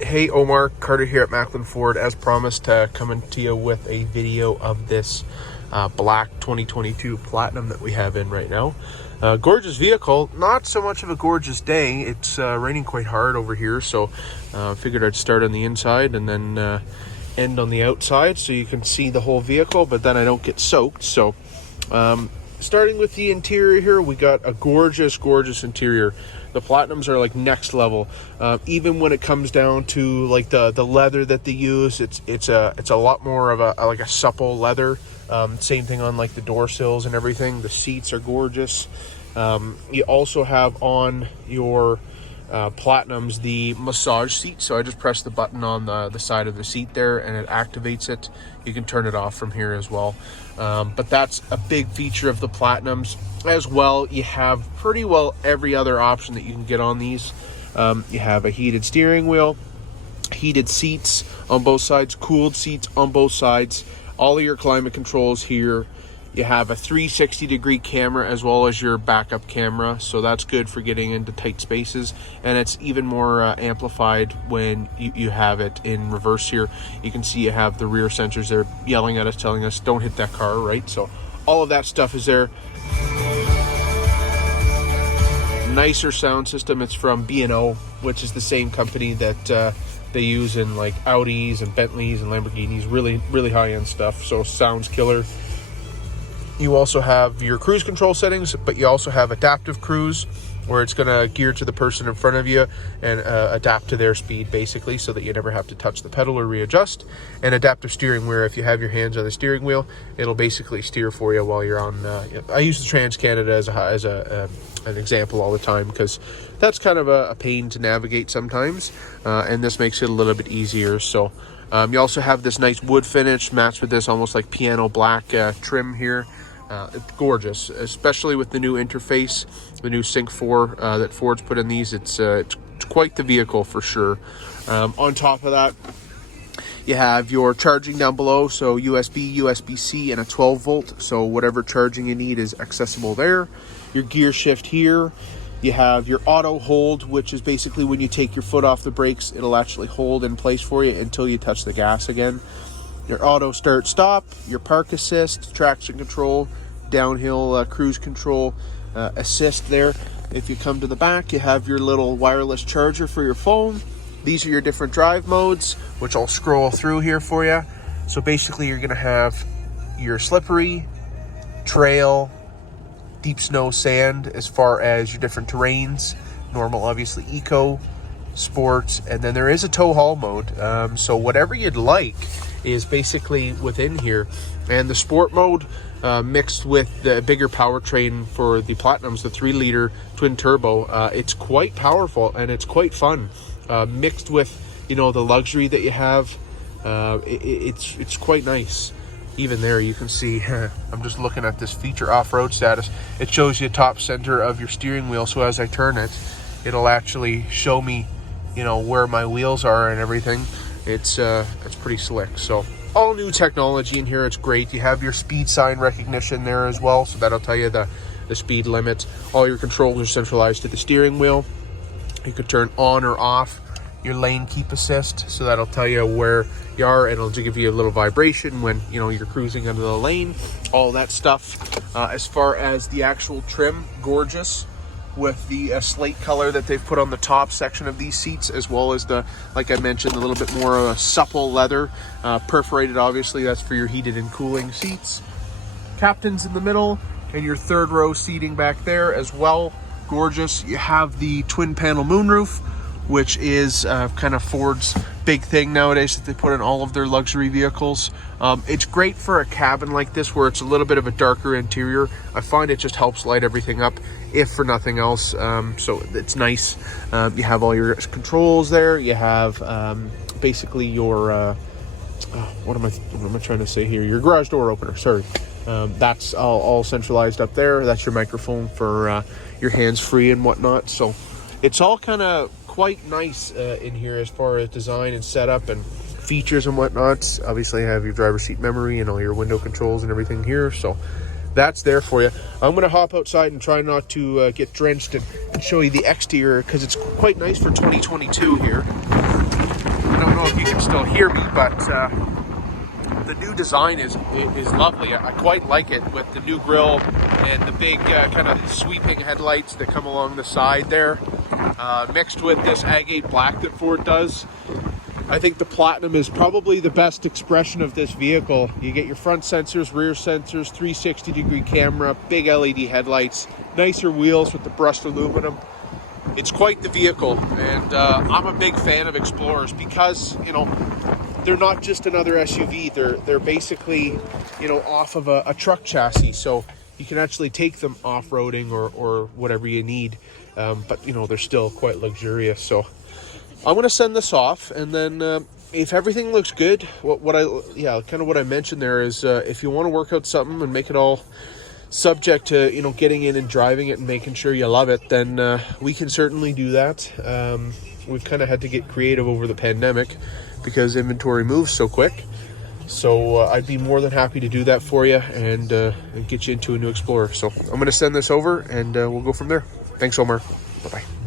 Hey Omar, Carter here at Macklin Ford. As promised, coming to you with a video of this black 2022 Platinum that we have in right now. Gorgeous vehicle, not so much of a gorgeous day. It's raining quite hard over here, so figured I'd start on the inside and then end on the outside so you can see the whole vehicle, but then I don't get soaked. So starting with the interior here, we got a gorgeous interior. The Platinums are like next level. Even when it comes down to like the leather that they use, it's a lot more of a supple leather. Same thing on like the door sills and everything. The seats are gorgeous. You also have on your Platinums the massage seat, so I just press the button on the side of the seat there and it activates it. You can turn it off from here as well, but that's a big feature of the Platinums. As well, you have pretty well every other option that you can get on these. You have a heated steering wheel, heated seats on both sides, cooled seats on both sides, all of your climate controls here. You have a 360-degree camera as well as your backup camera, so that's good for getting into tight spaces, and it's even more amplified when you have it in reverse here. You can see you have the rear sensors there yelling at us, telling us don't hit that car, right? So all of that stuff is there. Nicer sound system. It's from B&O, which is the same company that they use in like Audis and Bentleys and Lamborghinis. Really high-end stuff, so sounds killer. You also have your cruise control settings, but you also have adaptive cruise, where it's going to gear to the person in front of you and adapt to their speed, basically, so that you never have to touch the pedal or readjust. And adaptive steering, where if you have your hands on the steering wheel, it'll basically steer for you while you're on. I use the Trans-Canada as an example all the time, because that's kind of a pain to navigate sometimes, and this makes it a little bit easier. So you also have this nice wood finish matched with this almost like piano black trim here. It's gorgeous, especially with the new interface, the new Sync 4 that Ford's put in these. It's quite the vehicle for sure. On top of that, you have your charging down below, so USB, USB-C, and a 12-volt. So whatever charging you need is accessible there. Your gear shift here. You have your auto hold, which is basically when you take your foot off the brakes, it'll actually hold in place for you until you touch the gas again. Your auto start stop, your park assist, traction control, downhill cruise control, assist there. If you come to the back, you have your little wireless charger for your phone. These are your different drive modes, which I'll scroll through here for you. So basically you're going to have your slippery, trail, deep snow, sand, as far as your different terrains. Normal, obviously, eco, sports, and then there is a tow haul mode. So whatever you'd like is basically within here. And the sport mode mixed with the bigger powertrain for the Platinums, the 3-liter twin turbo, it's quite powerful and it's quite fun. Mixed with, you know, the luxury that you have, it's quite nice. Even there you can see, I'm just looking at this feature off-road status. It shows you top center of your steering wheel, so as I turn it, it'll actually show me, you know, where my wheels are and everything. It's pretty slick. So all new technology in here. It's great. You have your speed sign recognition there as well, so that'll tell you the speed limits. All your controls are centralized to the steering wheel. You could turn on or off your lane keep assist, so that'll tell you where you are, and it'll give you a little vibration when, you know, you're cruising under the lane. All that stuff. As far as the actual trim, gorgeous, with the slate color that they've put on the top section of these seats, as well as the, like I mentioned, a little bit more supple leather, perforated, obviously. That's for your heated and cooling seats. Captain's in the middle, and your third row seating back there as well. Gorgeous. You have the twin panel moonroof, which is kind of Ford's big thing nowadays that they put in all of their luxury vehicles. It's great for a cabin like this where it's a little bit of a darker interior. I find it just helps light everything up, if for nothing else. So it's nice. You have all your controls there. You have basically your what am I trying to say here? Your garage door opener. Sorry. That's all centralized up there. That's your microphone for your hands-free and whatnot. So it's all kind of quite nice in here as far as design and setup and features and whatnot. Obviously, you have your driver's seat memory and all your window controls and everything here. So that's there for you. I'm going to hop outside and try not to get drenched and show you the exterior, because it's quite nice for 2022 here. if you can still hear me, but the new design is lovely. I quite like it with the new grille and the big kind of sweeping headlights that come along the side there, mixed with this agate black that Ford does. I think the Platinum is probably the best expression of this vehicle. You get your front sensors, rear sensors, 360-degree camera, big LED headlights, nicer wheels with the brushed aluminum. It's quite the vehicle, and I'm a big fan of Explorers because, you know, they're not just another SUV. They're basically, you know, off of a truck chassis, so you can actually take them off-roading or whatever you need, but, you know, they're still quite luxurious. So I'm going to send this off, and then if everything looks good, what I mentioned there is if you want to work out something and make it all subject to, you know, getting in and driving it and making sure you love it, then we can certainly do that. We've kind of had to get creative over the pandemic because inventory moves so quick. So I'd be more than happy to do that for you and get you into a new Explorer. So I'm going to send this over, and we'll go from there. Thanks, Omar. Bye-bye.